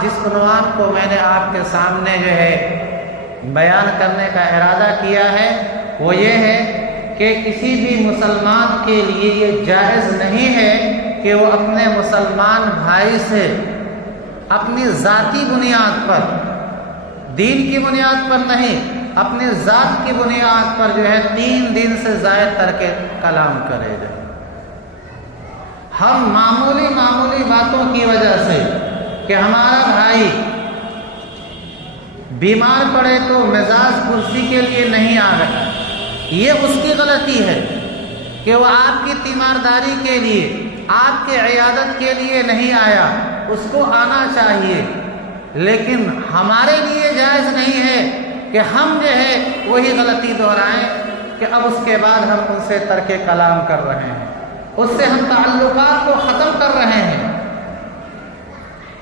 آج جس عنوان کو میں نے آپ کے سامنے جو ہے بیان کرنے کا ارادہ کیا ہے وہ یہ ہے کہ کسی بھی مسلمان کے لیے یہ جائز نہیں ہے کہ وہ اپنے مسلمان بھائی سے اپنی ذاتی بنیاد پر، دین کی بنیاد پر نہیں، اپنی ذات کی بنیاد پر جو ہے 3 دن سے زائد ترک کلام کرے گا۔ ہم معمولی باتوں کی وجہ سے کہ ہمارا بھائی بیمار پڑے تو مزاج کرسی کے لیے نہیں آ رہا، یہ اس کی غلطی ہے کہ وہ آپ کی تیمارداری کے لیے، آپ کے عیادت کے لیے نہیں آیا، اس کو آنا چاہیے، لیکن ہمارے لیے جائز نہیں ہے کہ ہم جو ہے وہی غلطی دہرائیں کہ اب اس کے بعد ہم ان سے ترک کلام کر رہے ہیں، اس سے ہم تعلقات کو ختم کر رہے ہیں۔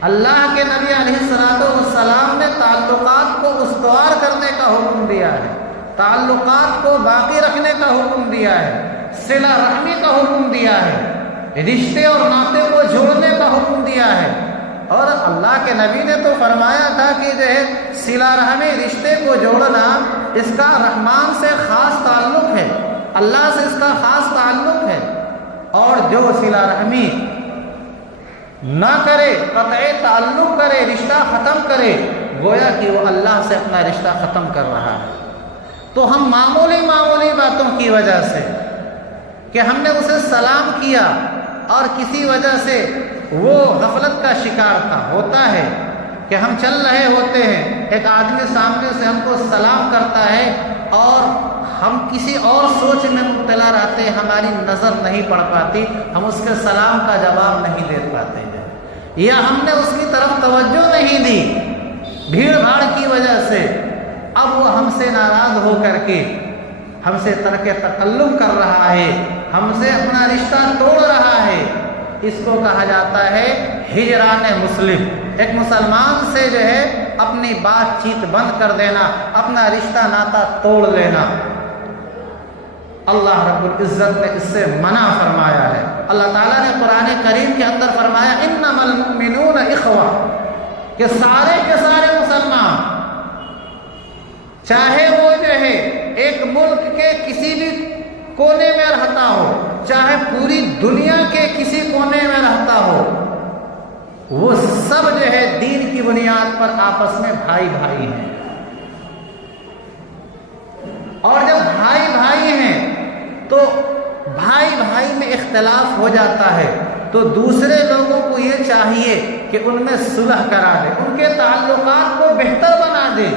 اللہ کے نبی علیہ السلام نے تعلقات کو استوار کرنے کا حکم دیا ہے، تعلقات کو باقی رکھنے کا حکم دیا ہے، صلہ رحمی کا حکم دیا ہے، رشتے اور ناطے کو جوڑنے کا حکم دیا ہے۔ اور اللہ کے نبی نے تو فرمایا تھا کہ جو ہے صلہ رحمی، رشتے کو جوڑنا، اس کا رحمان سے خاص تعلق ہے، اللہ سے اس کا خاص تعلق ہے، اور جو صلہ رحمی نہ کرے، قطع تعلق کرے، رشتہ ختم کرے، گویا کہ وہ اللہ سے اپنا رشتہ ختم کر رہا ہے۔ تو ہم معمولی باتوں کی وجہ سے کہ ہم نے اسے سلام کیا اور کسی وجہ سے وہ غفلت کا شکار تھا، ہوتا ہے کہ ہم چل رہے ہوتے ہیں، ایک آدمی سامنے سے ہم کو سلام کرتا ہے اور ہم کسی اور سوچ میں مبتلا رہتے ہیں، ہماری نظر نہیں پڑ پاتی، ہم اس کے سلام کا جواب نہیں دے پاتے ہیں، یا ہم نے اس کی طرف توجہ نہیں دی بھیڑ بھاڑ کی وجہ سے، اب وہ ہم سے ناراض ہو کر کے ہم سے ترک تکلم کر رہا ہے، ہم سے اپنا رشتہ توڑ رہا ہے۔ اس کو کہا جاتا ہے ہجران مسلم، ایک مسلمان سے جو ہے اپنی بات چیت بند کر دینا، اپنا رشتہ ناتا توڑ لینا۔ اللہ رب العزت نے اس سے منع فرمایا ہے۔ اللہ تعالیٰ نے قرآن کریم کے اندر فرمایا انما المؤمنون اخوہ، کہ سارے کے سارے مسلمان، چاہے وہ جو ہے ایک ملک کے کسی بھی کونے میں رہتا ہو، چاہے پوری دنیا کے کسی کونے میں رہتا ہو، وہ سب جو ہے دین کی بنیاد پر آپس میں بھائی بھائی ہیں۔ اور جب بھائی بھائی ہیں تو بھائی بھائی میں اختلاف ہو جاتا ہے، تو دوسرے لوگوں کو یہ چاہیے کہ ان میں صلح کرا دے، ان کے تعلقات کو بہتر بنا دے،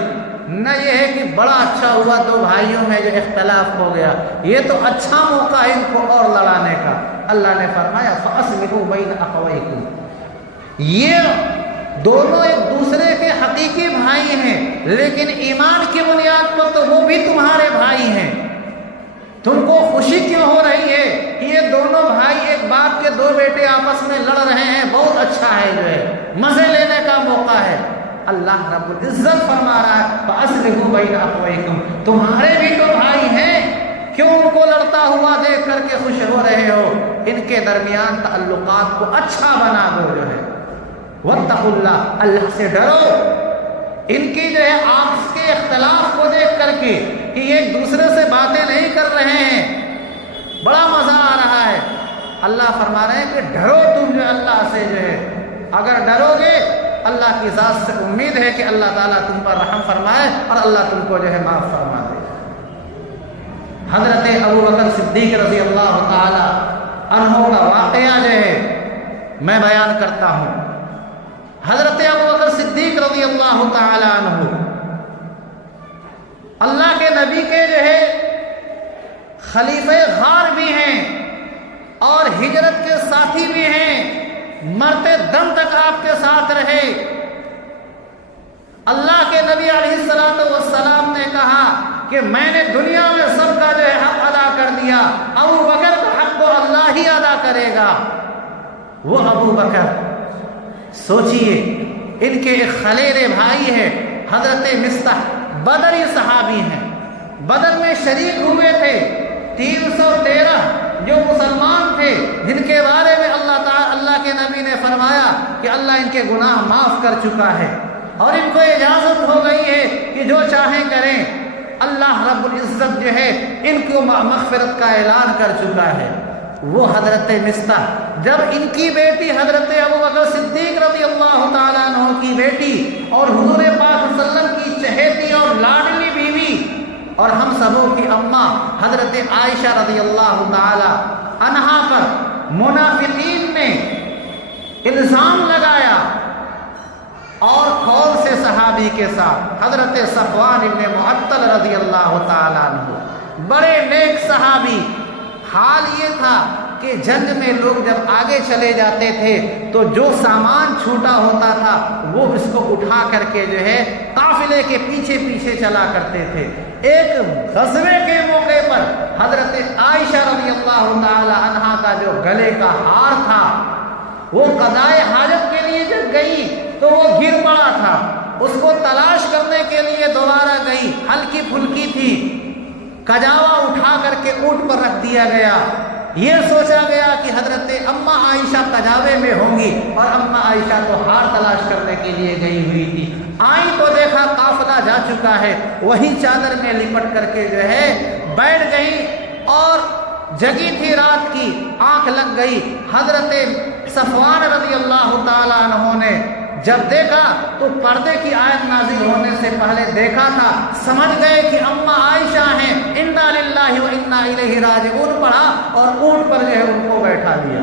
نہ یہ ہے کہ بڑا اچھا ہوا دو بھائیوں میں جو اختلاف ہو گیا، یہ تو اچھا موقع ہے ان کو اور لڑانے کا۔ اللہ نے فرمایا فَأَصْلِحُوا بَيْنَ أَخَوَيْكُمْ، یہ دونوں ایک دوسرے کے حقیقی بھائی ہیں، لیکن ایمان کی بنیاد پر تو وہ بھی تمہارے بھائی ہیں۔ تم کو خوشی کیوں ہو رہی ہے کہ یہ دونوں بھائی ایک باپ کے 2 بیٹے آپس میں لڑ رہے ہیں؟ بہت اچھا ہے، جو ہے مزے لینے کا موقع ہے۔ اللہ رب العزت فرما رہا ہے فَأَصْلِحُوا بَيْنَ أَخَوَيْكُمْ، تمہارے بھی تو بھائی ہیں، کیوں ان کو لڑتا ہوا دیکھ کر کے خوش ہو رہے ہو؟ ان کے درمیان تعلقات کو اچھا بنا دو، جو ہے وَاتَّقُوا اللَّهَ، اللہ سے ڈرو۔ ان کی جو ہے آپس کے اختلاف کو دیکھ کر کے کہ یہ ایک دوسرے سے باتیں نہیں کر رہے ہیں، بڑا مزہ آ رہا ہے۔ اللہ فرما رہے ہیں کہ ڈرو تم جو اللہ سے، جو ہے اگر ڈرو گے اللہ کی ذات سے امید ہے کہ اللہ تعالیٰ تم پر رحم فرمائے اور اللہ تم کو جو ہے معاف فرما دے۔ حضرت ابوبکر صدیق رضی اللہ تعالی عنہ کا واقعہ جو ہے میں بیان کرتا ہوں۔ حضرت ابوبکر صدیق رضی اللہ تعالی عنہ اللہ کے نبی کے جو ہے خلیفہ غار بھی ہیں اور ہجرت کے ساتھی بھی ہیں، مرتے دم تک آپ کے ساتھ رہے۔ اللہ کے نبی علیہ السلام نے کہا کہ میں نے دنیا میں سب کا جو ہے حق ادا کر دیا، ابو بکر کا حق تو اللہ ہی ادا کرے گا۔ وہ ابو بکر، سوچئے ان کے ایک خلیل بھائی ہیں حضرت مصطح، بدری صحابی ہیں، بدر میں شریک ہوئے تھے، 313 جو مسلمان تھے، جن کے بارے میں اللہ کے نبی نے فرمایا کہ اللہ ان کے گناہ معاف کر چکا ہے اور ان کو اجازت ہو گئی ہے کہ جو چاہیں کریں، اللہ رب العزت جو ہے ان کو مغفرت کا اعلان کر چکا ہے۔ وہ حضرت مصطح جب ان کی بیٹی حضرت ابوبکر صدیق رضی اللہ تعالیٰ عنہ کی بیٹی اور حضور پاک صلی اللہ علیہ وسلم کی چہیتی اور لاڈلی بیوی اور ہم سبوں کی اماں حضرت عائشہ رضی اللہ تعالی عنہا پر منافقین نے الزام لگایا اور کھول سے صحابی کے ساتھ حضرت صفوان ابن معطل رضی اللہ تعالیٰ عنہ، بڑے نیک صحابی، حال یہ تھا کہ جنگ میں لوگ جب آگے چلے جاتے تھے تو جو سامان چھوٹا ہوتا تھا وہ اس کو اٹھا کر کے جو ہے قافلے کے پیچھے پیچھے چلا کرتے تھے۔ ایک غزوے کے موقع پر حضرت عائشہ رضی اللہ تعالی عنہا کا جو گلے کا ہار تھا وہ قضائے حاجت کے لیے جب گئی تو وہ گر پڑا تھا، اس کو تلاش کرنے کے لیے دوبارہ گئی، ہلکی پھلکی تھی، کجاوا اٹھا کر کے اونٹ پر رکھ دیا گیا۔ یہ سوچا گیا کہ حضرت اماں عائشہ کجاوے میں ہوں گی اور اماں عائشہ تو ہار تلاش کرنے کے لیے گئی ہوئی تھی، آئی تو دیکھا قافلہ جا چکا ہے، وہی چادر میں لپٹ کر کے جو ہے بیٹھ گئی اور جگی تھی رات کی، آنکھ لگ گئی۔ حضرت صفوان رضی اللہ تعالی عنہ نے جب دیکھا تو پردے کی آیت نازل ہونے سے پہلے دیکھا تھا، سمجھ گئے کہ اماں عائشہ ہیں، انا للہ و انا الیہ راجعون پڑھا اور اونٹ پر جو ہے ان کو بیٹھا دیا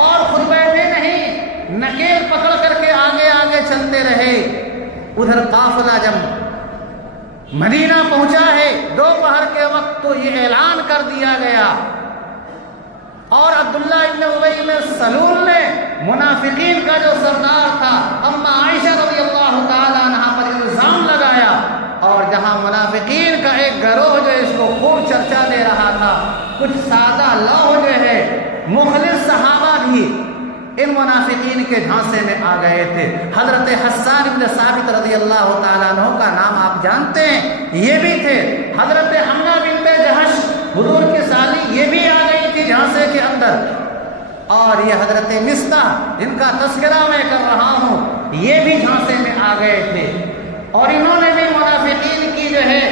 اور خود بیٹھے نہیں، نکیر پکڑ کر کے آگے آگے چلتے رہے۔ ادھر قافلہ جب مدینہ پہنچا ہے دوپہر کے وقت تو یہ اعلان کر دیا گیا اور عبداللہ ابن ابی بن سلول نے منافقین کا جو سردار تھا اماں عائشہ رضی اللہ تعالی عنہا پر الزام لگایا، اور جہاں منافقین کا ایک گروہ جو اس کو خوب چرچا دے رہا تھا، کچھ سادہ لوح جو ہے مخلص صحابہ بھی ان منافقین کے جھانسے میں آ گئے تھے۔ حضرت حسان بن ثابت رضی اللہ تعالیٰ عنہ کا نام آپ جانتے ہیں، یہ بھی تھے۔ حضرت حمنہ بنت جہش حضور کی سالی، یہ بھی آ گئی تھی جھانسے کے اندر، اور یہ حضرت مصطح جن کا تذکرہ میں کر رہا ہوں یہ بھی جھانسے میں آ گئے تھے، اور انہوں نے بھی منافقین کی جو ہے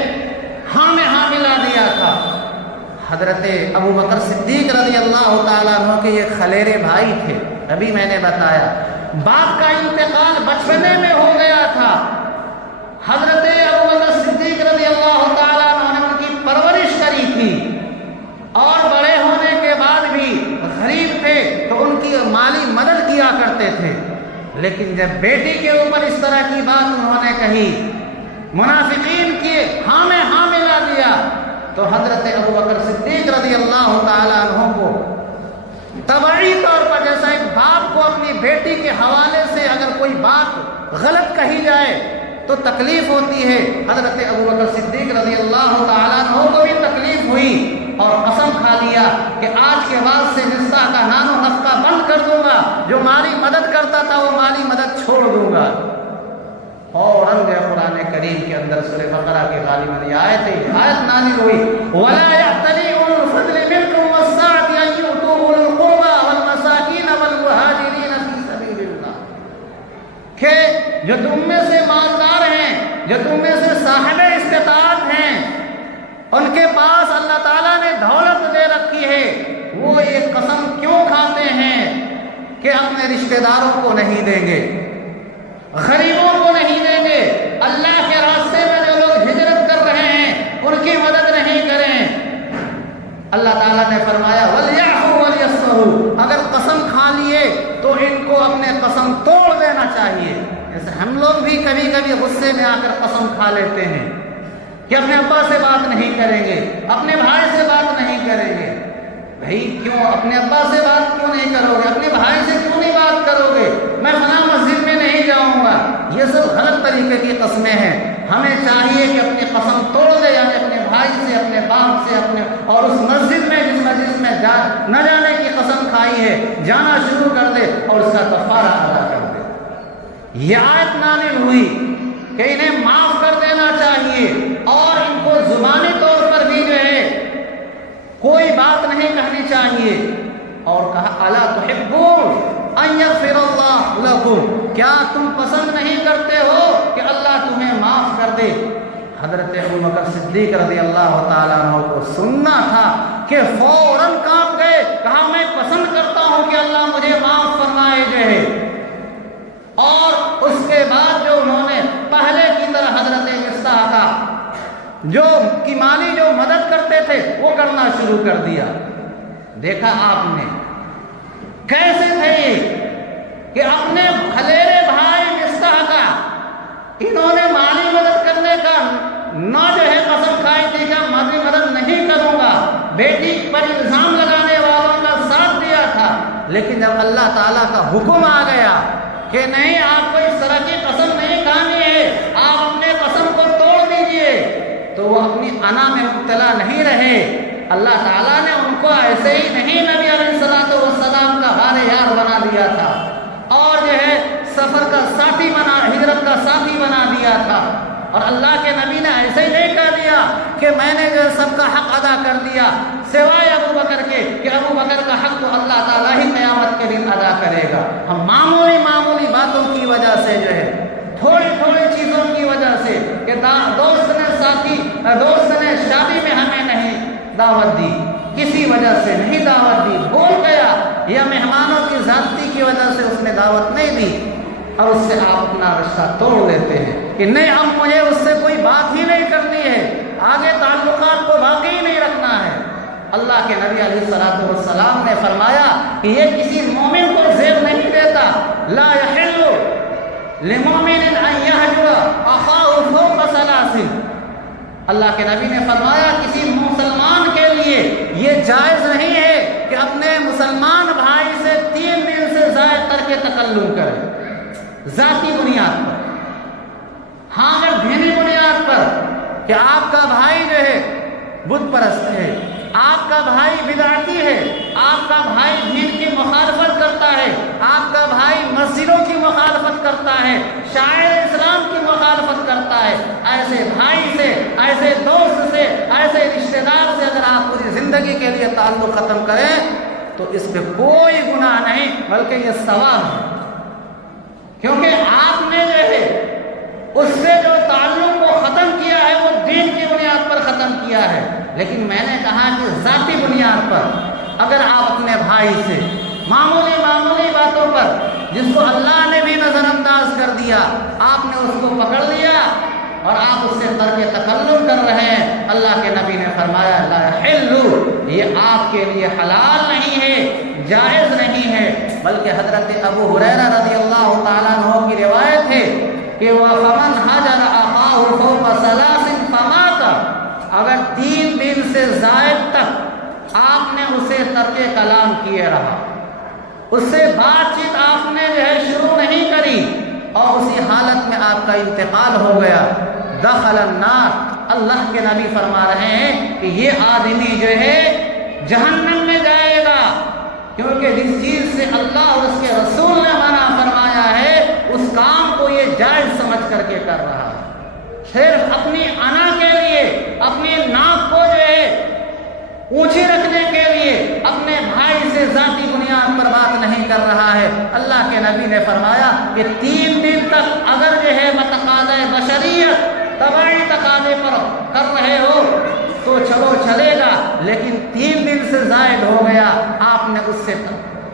ہاں میں ہاں ملا دیا تھا۔ حضرت ابوبکر صدیق رضی اللہ تعالیٰ عنہ کے یہ خلیرے بھائی تھے، ابھی میں نے بتایا باپ کا انتقال بچپنے میں ہو گیا تھا۔ حضرت ابوبکر صدیق رضی اللہ تعالیٰ عنہ نے ان کی پرورش کری تھی، اور بڑے ہونے کے بعد بھی غریب تھے تو ان کی مالی مدد کیا کرتے تھے، لیکن جب بیٹی کے اوپر اس طرح کی بات انہوں نے کہی، منافقین کی ہاں میں ہاں ملا دیا، تو حضرت ابوبکر صدیق رضی اللہ تعالیٰ عنہ کو طبعی طور پر جیسا ایک باپ کو اپنی بیٹی کے حوالے سے اگر کوئی بات غلط کہی جائے تو تکلیف ہوتی ہے، حضرت ابوبکر صدیق رضی اللہ تعالیٰ عنہ کو بھی تکلیف ہوئی اور قسم کھا لیا کہ آج کے بعد سے مصطح کا نام و نفقہ بند کر دوں گا، جو مالی مدد کرتا تھا وہ مالی مدد چھوڑ دوں گا۔ اور قرآن کریم کے اندر سورہ بقرہ کے غالباً یہ آیت نازل ہوئی، وَلَا يَأْتَلِي أُولُو الْفَضْلِ مِنْكُمْ وَالسَّعَةِ أَن يُؤْتُوا أُولِي الْقُرْبَى وَالْمَسَاكِينَ وَالْمُهَاجِرِينَ فِي سَبِيلِ اللَّهِ، کہ جو تم میں سے مالدار ہیں، جو تم میں سے صاحب استطاعت ہیں، ان کے پاس اللہ تعالیٰ نے دولت دے رکھی ہے، وہ یہ قسم کیوں کھاتے ہیں کہ اپنے رشتہ داروں کو نہیں دیں گے، غریبوں کو نہیں دیں گے، اللہ کے راستے میں جو لوگ ہجرت کر رہے ہیں ان کی مدد نہیں کریں۔ اللہ تعالیٰ نے فرمایا وَلْيَعْفُوا وَلْيَصْفَحُوا، اگر قسم کھا لیے تو ان کو اپنے قسم توڑ دینا چاہیے۔ جیسے ہم لوگ بھی کبھی کبھی غصے میں آ کر قسم کھا لیتے ہیں کہ اپنے ابا سے بات نہیں کریں گے، اپنے بھائی سے بات نہیں کریں گے۔ بھائی کیوں اپنے ابا سے بات کیوں نہیں کرو گے، اپنے بھائی سے کیوں نہیں بات کرو گے، میں فلاں مسجد میں نہیں جاؤں گا، یہ سب غلط طریقے کی قسمیں ہیں۔ ہمیں چاہیے کہ اپنی قسم توڑ دے، یعنی اپنے بھائی سے، اپنے باپ سے، اپنے اور اس مسجد میں جس مسجد میں نہ جانے کی قسم کھائی ہے جانا شروع کر دے اور اس کا کفارہ ادا کر دے۔ یہ آیت نازل ہوئی کہ انہیں معاف کر دینا چاہیے، اور ان کو زبانی طور پر بھی جو ہے کوئی بات نہیں کہنی چاہیے. اور کہا الا تحبون ان یغفر اللہ لکم، کیا تم پسند نہیں کرتے ہو کہ اللہ تمہیں معاف کر دے؟ حضرت ابوبکر صدیق رضی اللہ تعالیٰ عنہ کو سننا تھا کہ فوراً کانپ گئے. کہا میں پسند کرتا ہوں کہ اللہ مجھے معاف فرمائے جو ہے. اور اس کے بعد جو انہوں نے پہلے کی طرح حضرت مصطح کا جو کی مالی جو مدد کرتے تھے وہ کرنا شروع کر دیا. دیکھا آپ نے کیسے تھے یہ کہ اپنے خلیرے بھائی مصطح کا انہوں نے مالی مدد کرنے کا نہ جو ہے قسم کھائی تھی کہ مالی مدد نہیں کروں گا، بیٹی پر الزام لگانے والوں کا ساتھ دیا تھا. لیکن جب اللہ تعالیٰ کا حکم آ گیا کہ نہیں آپ کو اس طرح کی قسم نہیں کھانی ہے، آپ اپنے قسم کو توڑ دیجئے، تو وہ اپنی انا میں مبتلا نہیں رہے. اللہ تعالیٰ نے ان کو ایسے ہی نہیں نبی علیہ السلام کا غار یار بنا دیا تھا اور جو ہے سفر کا ساتھی بنا، ہجرت کا ساتھی بنا دیا تھا. اور اللہ کے نبی نے ایسے ہی نہیں کہہ دیا کہ میں نے جو سب کا حق ادا کر دیا سوائے ابوبکر کے، کہ ابوبکر کا حق تو اللہ تعالیٰ ہی قیامت کے دن ادا کرے گا. ہم معمولی باتوں کی وجہ سے جو ہے تھوڑی چیزوں کی وجہ سے کہ دوست نے شادی میں ہمیں نہیں دعوت دی، کسی وجہ سے نہیں دعوت دی، بھول گیا، یا مہمانوں کی زیادتی کی وجہ سے اس نے دعوت نہیں دی، اور اس سے آپ اپنا رشتہ توڑ لیتے ہیں کہ نہیں اب مجھے اس سے کوئی بات ہی نہیں کرنی ہے، آگے تعلقات کو باقی ہی نہیں رکھنا ہے. اللہ کے نبی علیہ السلام نے فرمایا کہ یہ کسی مومن کو زیب نہیں دیتا. لا یحل لمومن ان یہجر اخاہ فوق ثلاث. اللہ کے نبی نے فرمایا کسی مسلمان کے لیے یہ جائز نہیں ہے کہ اپنے مسلمان بھائی سے 3 دن سے زائد ترک تکلم کرے ذاتی بنیاد پر. ہاں اگر دینی بنیاد پر کہ آپ کا بھائی جو ہے بت پرست ہے، آپ کا بھائی بدعتی ہے، آپ کا بھائی دین کی مخالفت کرتا ہے، آپ کا بھائی مسجدوں کی مخالفت کرتا ہے، شاعر اسلام کی مخالفت کرتا ہے، ایسے بھائی سے، ایسے دوست سے، ایسے رشتہ دار سے اگر آپ پوری زندگی کے لیے تعلق ختم کریں تو اس پہ کوئی گناہ نہیں بلکہ یہ ثواب ہے. کیونکہ آپ نے جو ہے اس سے جو تعلق کو ختم کیا ہے وہ دین کی بنیاد پر ختم کیا ہے. لیکن میں نے کہا کہ ذاتی بنیاد پر اگر آپ اپنے بھائی سے معمولی باتوں پر جس کو اللہ نے بھی نظر انداز کر دیا آپ نے اس کو پکڑ لیا اور آپ اس سے ترک تکلم کر رہے ہیں، اللہ کے نبی نے فرمایا لا یحل، یہ آپ کے لیے حلال نہیں ہے، جائز نہیں ہے. بلکہ حضرت ابو ہریرہ رضی اللہ تعالیٰ عنہ کی روایت ہے کہ وَفَمَنْ حَجَرَ أَخَاهُ فَوْقَ ثَلَاثٍ فَمَاتَ، اگر 3 دن سے زائد تک آپ نے اسے ترک کلام کیے رہا، اس سے بات چیت آپ نے جو ہے شروع نہیں کری اور اسی حالت میں آپ کا انتقال ہو گیا، دخل النار، اللہ کے نبی فرما رہے ہیں کہ یہ آدمی جو ہے جہنم میں جائے گا. کیونکہ جس چیز سے اللہ اور اس کے رسول نے منع فرمایا ہے اس کام کو یہ جائز سمجھ کر کے کر رہا ہے. صرف اپنی انا کے لیے، اپنی ناک کو جو ہے اونچی رکھنے کے لیے اپنے بھائی سے ذاتی بنیاد پر بات نہیں کر رہا ہے. اللہ کے نبی نے فرمایا کہ 3 دن تک اگر جو ہے بتقاضۂ بشریت طبعی تقاضے پر کر رہے ہو تو چلو چلے گا، لیکن 3 دن سے زائد ہو گیا آپ نے اس سے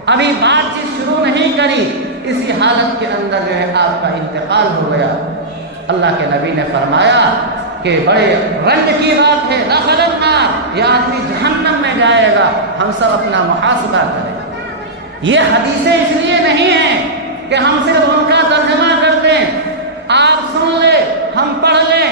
ابھی بات چیت شروع نہیں کری، اسی حالت کے اندر جو ہے آپ کا انتقال ہو گیا. اللہ کے نبی نے فرمایا کہ بڑے رنج کی بات ہے، دخل النار، یہ آدمی جہنم میں جائے گا. ہم سب اپنا محاسبہ کریں. یہ حدیثیں اس لیے نہیں ہیں کہ ہم صرف ان کا ترجمہ کر دیں، آپ سن لیں ہم پڑھ لیں،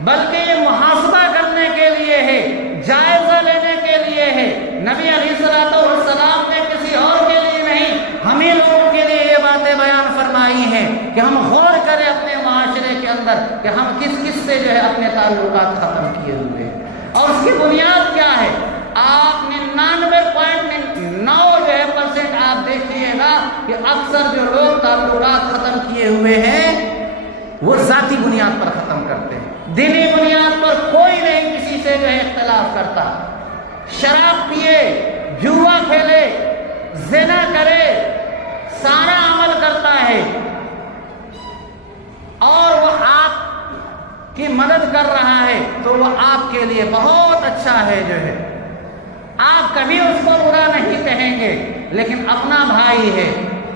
بلکہ یہ محاسبہ کرنے کے لیے ہے، جائزہ لینے کے لیے ہے. نبی علیہ السلام نے کسی اور کے لیے نہیں، ہمیں لوگوں کے لیے یہ باتیں بیان فرمائی ہیں کہ ہم غور کریں اپنے معاشرے کے اندر کہ ہم کس کس سے جو ہے اپنے تعلقات ختم کیے ہوئے ہیں اور اس کی بنیاد کیا ہے. آپ 99.9 جو ہے % آپ دیکھیے گا کہ اکثر جو لوگ تعلقات ختم کیے ہوئے ہیں وہ ذاتی بنیاد پر ختم کرتے ہیں. دینی بنیاد پر کوئی نہیں کسی سے جو ہے اختلاف کرتا. شراب پیے، جوا کھیلے، زنا کرے، سارا عمل کرتا ہے اور وہ آپ کی مدد کر رہا ہے تو وہ آپ کے لیے بہت اچھا ہے جو ہے، آپ کبھی اس کو برا نہیں کہیں گے۔ لیکن اپنا بھائی ہے،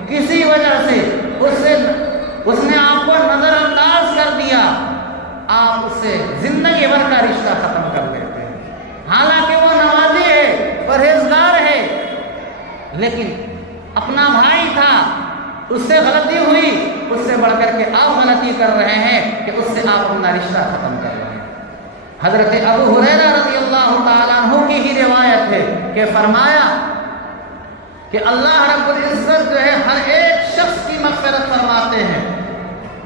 کسی وجہ سے اس نے آپ کو نظر انداز کر دیا، آپ اس سے زندگی بھر کا رشتہ ختم کر دیتے ہیں، حالانکہ وہ نمازی ہے، پرہیزگار ہے، لیکن اپنا بھائی تھا، اس سے غلطی ہوئی، اس سے بڑھ کر کے آپ غلطی کر رہے ہیں کہ اس سے آپ اپنا رشتہ ختم کر رہے ہیں۔ حضرت ابو ہریرہ رضی اللہ تعالیٰ عنہ کی ہی روایت ہے کہ فرمایا کہ اللہ رب العزت جو ہے ہر ایک شخص کی مغفرت فرماتے ہیں،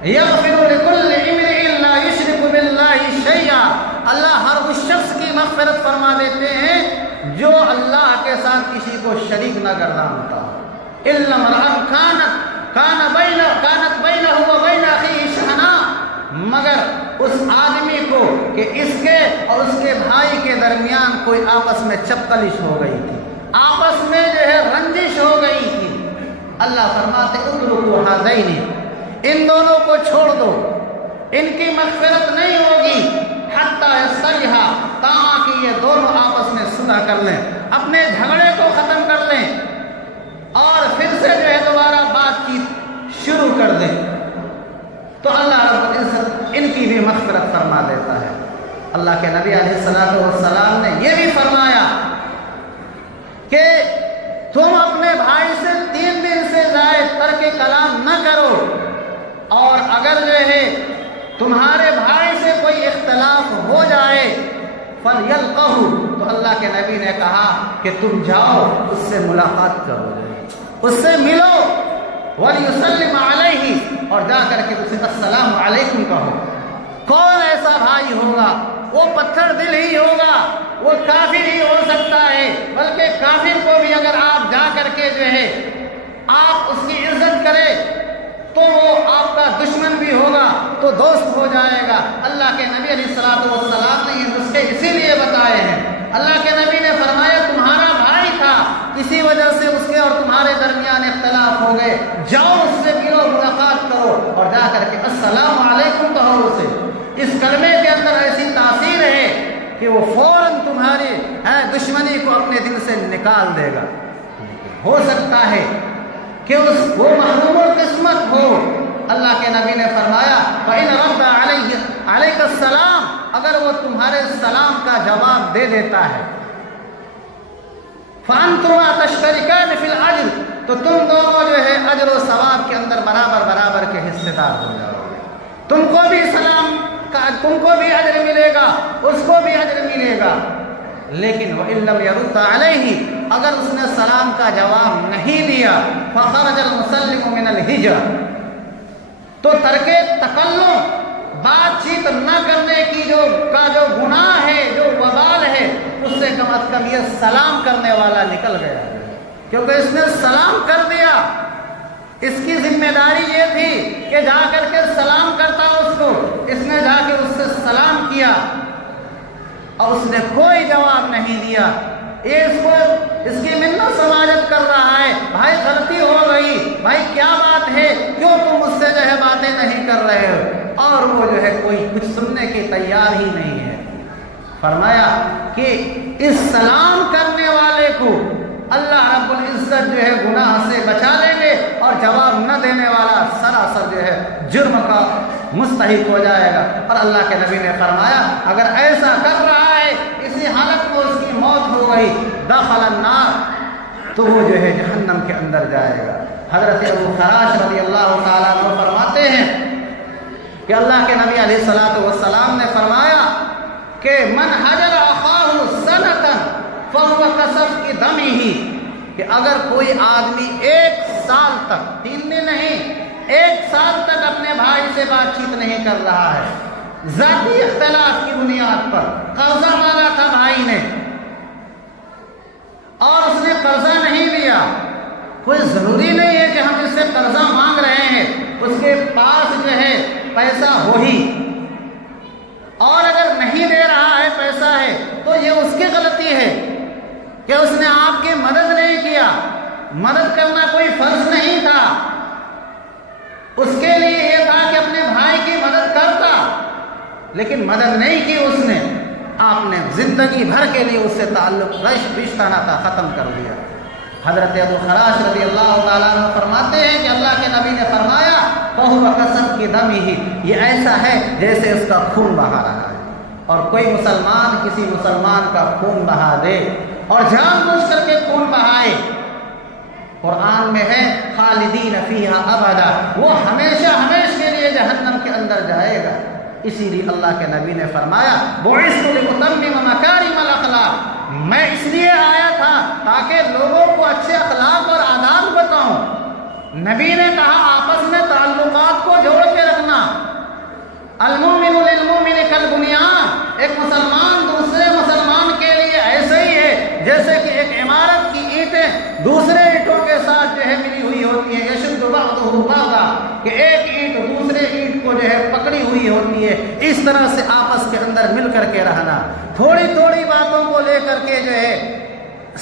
یغفر لکل امرئ لا یشرک باللہ شیئا، اللہ ہر اس شخص کی مغفرت فرما دیتے ہیں جو اللہ کے ساتھ کسی کو شریک نہ گردانتا ہو، الا امرأ کانت بینہ و بین اخیہ شحناء، مگر اس آدمی کو کہ اس کے اور اس کے بھائی کے درمیان کوئی آپس میں چپکلش ہو گئی تھی، آپس میں جو ہے رنجش ہو گئی تھی، اللہ فرماتے اترکوا ھذین، ان دونوں کو چھوڑ دو، ان کی مغفرت نہیں ہوگی حتی یصطلحا، تاکہ یہ دونوں آپس میں صلح کر لیں، اپنے جھگڑے کو ختم کر لیں اور پھر سے جو ہے دوبارہ بات چیت شروع کر دیں، تو اللہ رب العزت ان کی بھی مغفرت فرما دیتا ہے۔ اللہ کے نبی علیہ السلام نے یہ بھی فرمایا کہ تم اپنے بھائی سے 3 دن سے زائد ترک کلام نہ کرو، اور اگر جو ہے تمہارے بھائی سے کوئی اختلاف ہو جائے فَلْيَلْقَهُ، تو اللہ کے نبی نے کہا کہ تم جاؤ اس سے ملاقات کرو، اس سے ملو، وَلْيُسَلِّمْ عَلَيْهِ، اور جا کر کے اسے السلام علیکم کہو۔ کون ایسا بھائی ہوگا؟ وہ پتھر دل ہی ہوگا، وہ کافر ہی ہو سکتا ہے، بلکہ کافر کو بھی اگر آپ جا کر کے جو ہے آپ اس کی عزت کرے تو وہ آپ کا دشمن بھی ہوگا تو دوست ہو جائے گا۔ اللہ کے نبی علیہ السلام نے یہ نسخے اسی لیے بتائے ہیں۔ اللہ کے نبی نے فرمایا تمہارا بھائی تھا، کسی وجہ سے اس کے اور تمہارے درمیان اختلاف ہو گئے، جاؤ اس سے ملو، ملاقات کرو اور جا کر کے السلام علیکم کہو اسے۔ اس کلمے کے اندر ایسی تاثیر ہے کہ وہ فوراً تمہاری دشمنی کو اپنے دل سے نکال دے گا۔ ہو سکتا ہے کہ وہ محروم القسمت ہو، اللہ کے نبی نے فرمایا فَإِنْ رَدَّ عَلَيْكَ السَّلَامَ، اگر وہ تمہارے سلام کا جواب دے دیتا ہے، فَأَنْتُمَا تَشْتَرِكَانِ فِي الْأَجْرِ، تو تم دونوں جو ہے اجر و ثواب کے اندر برابر کے حصے دار ہو جاؤ گے، تم کو بھی اجر ملے گا، اس کو بھی اجر ملے گا۔ لیکن وَإِن لَّمْ يَرُدَّ عَلَيْهِ، اگر اس نے سلام کا جواب نہیں دیا، فَخَرَجَ الْمُسَلِّمُ مِنَ الْحِجْرِ، تو ترک تکلم، بات چیت نہ کرنے کی جو گناہ ہے، جو وبال ہے، اس سے کم از کم یہ سلام کرنے والا نکل گیا، کیونکہ اس نے سلام کر دیا۔ اس کی ذمہ داری یہ تھی کہ جا کر کے سلام کرتا اس کو، اس نے جا کے اس سے سلام کیا اور اس نے کوئی جواب نہیں دیا، یہ اس کی منت سماجت کر رہا ہے، بھائی غلطی ہو گئی، بھائی کیا بات ہے، کیوں تم مجھ سے جو ہے باتیں نہیں کر رہے ہو، اور وہ جو ہے کوئی کچھ سننے کی تیار ہی نہیں ہے۔ فرمایا کہ اس سلام کرنے والے کو اللہ رب العزت جو ہے گناہ سے بچا لیں گے، اور جواب نہ دینے والا سراسر جو ہے جرم کا مستحق ہو جائے گا۔ اور اللہ کے نبی نے فرمایا اگر ایسا کر رہا ہے، اسی حالت میں اس کی موت ہو گئی، دخل النار، تو وہ جو ہے جہنم کے اندر جائے گا۔ حضرت ابو خراش رضی اللہ تعالیٰ عنہ فرماتے ہیں کہ اللہ کے نبی علیہ السلام نے فرمایا کہ من حجر اخاہ سنۃ فهو كسفك دمه، کہ اگر کوئی آدمی 1 سال تک، 3 دن نہیں، 1 سال تک اپنے بھائی سے بات چیت نہیں کر رہا ہے، ذاتی اختلاف کی بنیاد پر قرضہ مانگا تھا بھائی نے اور اس نے قرضہ نہیں لیا، کوئی ضروری نہیں ہے کہ ہم اس سے قرضہ مانگ رہے ہیں، اس کے پاس جو ہے پیسہ ہو ہی، اور اگر نہیں دے رہا ہے پیسہ ہے تو یہ اس کی غلطی ہے، کہ اس نے آپ کی مدد نہیں کیا، مدد کرنا کوئی فرض نہیں تھا، اس کے لیے یہ تھا کہ اپنے بھائی کی مدد کرتا، لیکن مدد نہیں کی اس نے، آپ نے زندگی بھر کے لیے اس سے تعلق رشتہ ناتا ختم کر دیا۔ حضرت ابو خراش رضی اللہ تعالیٰ عنہ فرماتے ہیں کہ اللہ کے نبی نے فرمایا فَهُوَ كَسَفْكِ دَمِهِ، یہ ایسا ہے جیسے اس کا خون بہا رہا ہے، اور کوئی مسلمان کسی مسلمان کا خون بہا دے اور جان بوجھ کر کے خون بہائے، قرآن میں ہے خالدین فیہا ابدا، وہ ہمیشہ ہمیشہ کے لیے جہنم کے اندر جائے گا۔ اسی لیے اللہ کے نبی نے فرمایا بعثت لأتمم مکارم الاخلاق، میں اس لیے آیا تھا تاکہ لوگوں کو اچھے اخلاق اور آداب بتاؤں۔ نبی نے کہا آپس میں تعلقات کو جوڑ کے رکھنا، المؤمن للمؤمن کالبنیان، ایک مسلمان دوسرے مسلمان کے لیے ایسے ہی ہے جیسے کہ ایک عمارت کی اینٹیں دوسرے اینٹوں کے ساتھ جو ہے ملی ہوئی ہوتی ہیں، یشد بعضہ بعضا، کہ ایک اینٹ دوسرے اینٹ کو جو ہے پکڑی ہوئی ہوتی ہے، اس طرح سے آپس کے اندر مل کر کے رہنا، تھوڑی تھوڑی باتوں کو لے کر کے جو ہے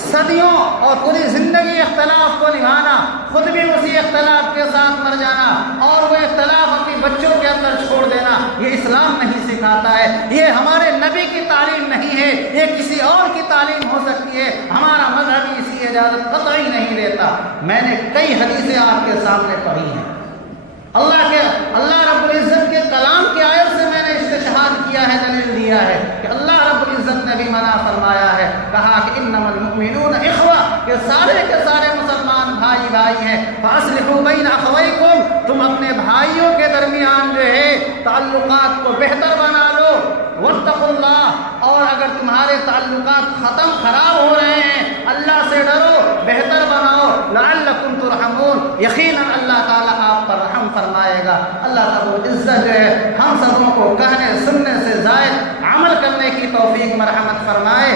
صدیوں اور پوری زندگی اختلاف کو نبھانا، خود بھی اسی اختلاف کے ساتھ مر جانا اور وہ اختلاف اپنی بچوں کے اندر چھوڑ دینا، یہ اسلام نہیں سکھاتا ہے، یہ ہمارے نبی کی تعلیم نہیں ہے، یہ کسی اور کی تعلیم ہو سکتی ہے، ہمارا مذہب اسی اجازت قطعی نہیں دیتا۔ میں نے کئی حدیثیں آپ کے سامنے پڑھی ہیں، اللہ رب العزت کے کلام کی آیت سے میں نے استشہاد کیا ہے، دلیل دیا ہے کہ اللہ رب العزت نے بھی منع فرمایا ہے، کہا کہ انما المؤمنون اخوہ، کہ سارے کے سارے مسلمان بھائی بھائی ہیں، فاصلحوا بین اخویکم، تم اپنے بھائیوں کے درمیان جو ہے تعلقات کو بہتر بنا لو، واتقوا اللہ، اور اگر تمہارے تعلقات ختم خراب ہو رہے ہیں اللہ سے ڈرو، بہتر بناؤ، لعلکم ترحمون، یقیناً اللہ تعالیٰ آپ پر رحم فرمائے گا۔ اللہ رب العزت جو ہے ہم سبوں کو کہنے سننے سے زائد عمل کرنے کی توفیق مرحمت فرمائے۔